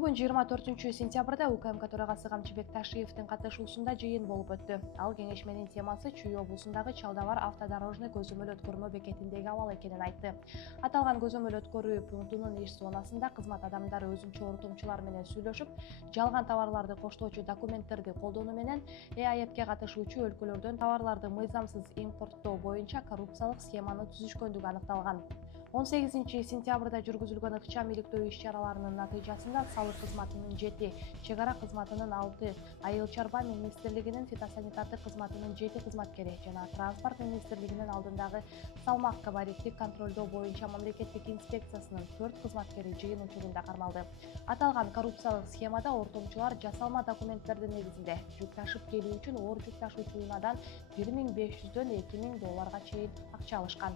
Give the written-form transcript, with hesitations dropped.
Бүгүн 24-сентябрда УКМК төрагасы Камчыбек Ташиевдин катышуусунда жыйын болуп өттү. Ал кеңешменин темасы Чүй облусундагы Чалдабар автодорожный көзөмөл өткөрмө бекетиндеги абал экенин айтты. Аталган көзөмөл өткөрүү пунктунун иш зонасында кызмат адамдары өзүнчө ортомчулар менен сүйлөшүп, жалган товарларды коштоочу документтерди колдонуу менен ЭАЭПке катышуучу өлкөлөрдөн товарларды мыйзамсыз импорттоо боюнча коррупциялык схеманы түзүшкөндүгү аныкталган. 18-сентябрда жүргүзүлгөн ыкчам иликтөө иш-чараларынын натыйжасында салык кызматынын 7, чек ара кызматынын 6, айыл чарба министрлигинин фитосанитардык кызматынын 7 кызматкери жана транспорт министрлигинин алдындагы салмак габариттик контролдоо боюнча мамлекеттик инспекциясынын 4 кызматкери жыйын учурунда кармалды. Аталган коррупциялык схемада ортомчулар жасалма документтердин негизинде жүк ташып келүү үчүн оор жүк ташуучу унаадан $1500 $2000 чейин акча алышкан.